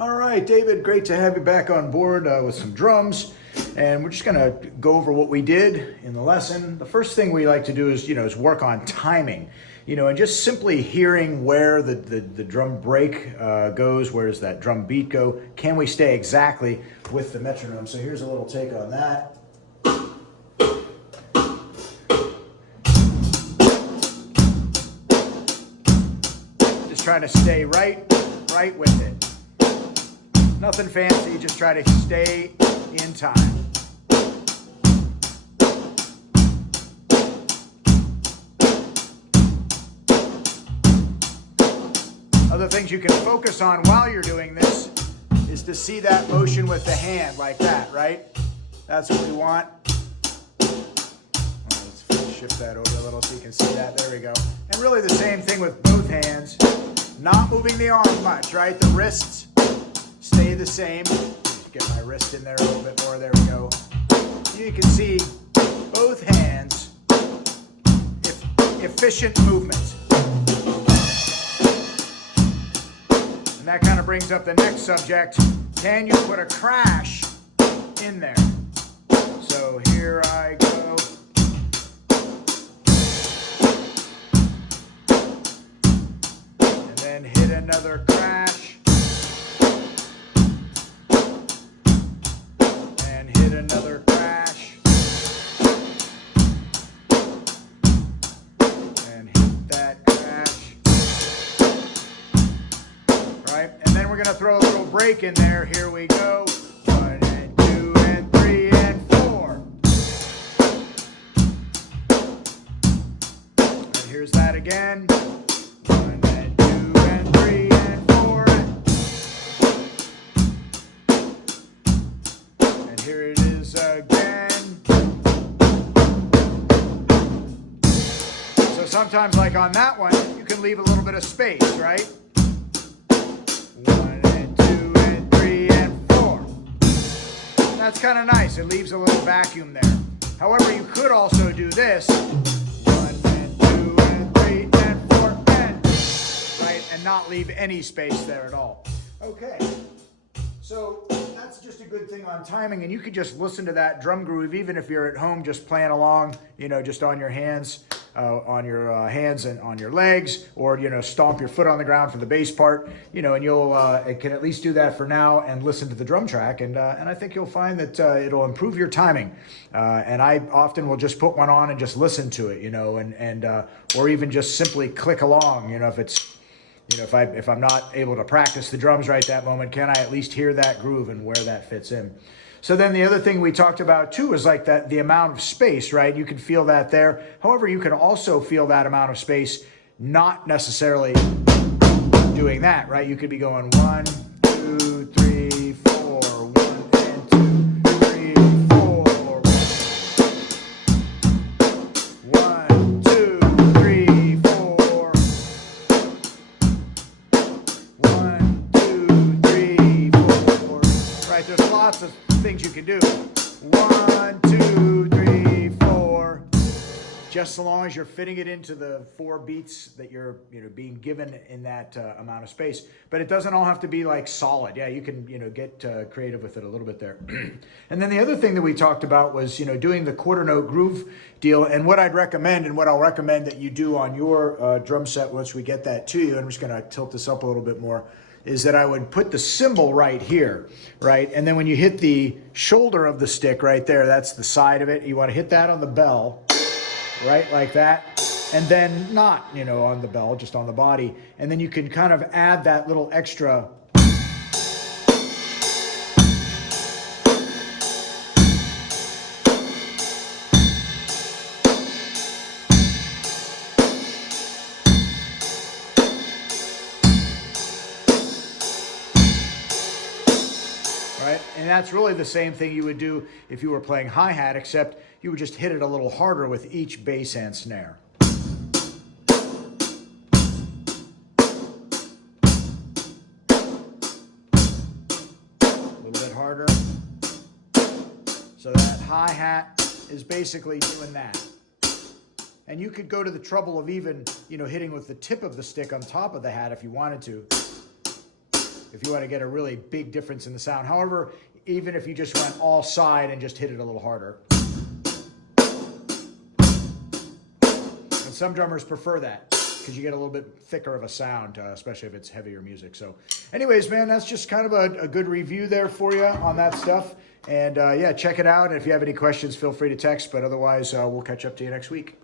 All right, David, great to have you back on board with some drums. And we're just gonna go over what we did in the lesson. The first thing we like to do is work on timing, and just simply hearing where the drum break goes, where does that drum beat go? Can we stay exactly with the metronome? So here's a little take on that. Just trying to stay right with it. Nothing fancy, just try to stay in time. Other things you can focus on while you're doing this is to see that motion with the hand like that, right? That's what we want. Let's shift that over a little so you can see that. There we go. And really the same thing with both hands. Not moving the arm much, right? The wrists stay the same. Get my wrist in there a little bit more. There we go. You can see both hands. Efficient movement. And that kind of brings up the next subject. Can you put a crash in there? So here I go. And then hit another crash. And hit another crash. And hit that crash. Right? And then we're going to throw a little break in there. Here we go. 1 and 2 and 3 and 4. And here's that again. 1 and 2 and 3 and 4. And here it is again. So sometimes, like on that one, you can leave a little bit of space, right? 1 and 2 and 3 and 4. That's kind of nice. It leaves a little vacuum there. However, you could also do this. 1 and 2 and 3 and 4 and, right? And not leave any space there at all. Okay. So that's just a good thing on timing, and you could just listen to that drum groove even if you're at home just playing along, just on your hands. Hands and on your legs, or stomp your foot on the ground for the bass part, and you'll can at least do that for now and listen to the drum track, and I think you'll find that it'll improve your timing. And I often will just put one on and just listen to it, or even just simply click along, if it's if I'm not able to practice the drums right that moment, can I at least hear that groove and where that fits in? So then the other thing we talked about too is like the amount of space, right? You can feel that there. However, you can also feel that amount of space not necessarily doing that, right? You could be going 1, 2, 3, 4, 1 and 2, 3, 4. 1, 2, 3, 4. 1, 2, 3, 4. Right, there's lots of things you can do. 1, 2, 3, 4. Just so long as you're fitting it into the 4 beats that you're being given in that amount of space. But it doesn't all have to be like solid. Yeah, you can get creative with it a little bit there. And then the other thing that we talked about was doing the quarter note groove deal. And what I'd recommend, and what I'll recommend that you do on your drum set once we get that to you, and I'm just going to tilt this up a little bit more, is that I would put the cymbal right here, right? And then when you hit the shoulder of the stick right there, that's the side of it. You want to hit that on the bell, right? Like that. And then not, on the bell, just on the body. And then you can kind of add that little extra. Right? And that's really the same thing you would do if you were playing hi-hat, except you would just hit it a little harder with each bass and snare. A little bit harder. So that hi-hat is basically doing that. And you could go to the trouble of even, hitting with the tip of the stick on top of the hat if you wanted to. if you want to get a really big difference in the sound. However, even if you just went all side and just hit it a little harder. And some drummers prefer that because you get a little bit thicker of a sound, especially if it's heavier music. So anyways, man, that's just kind of a good review there for you on that stuff. And yeah, check it out. And if you have any questions, feel free to text. But otherwise, we'll catch up to you next week.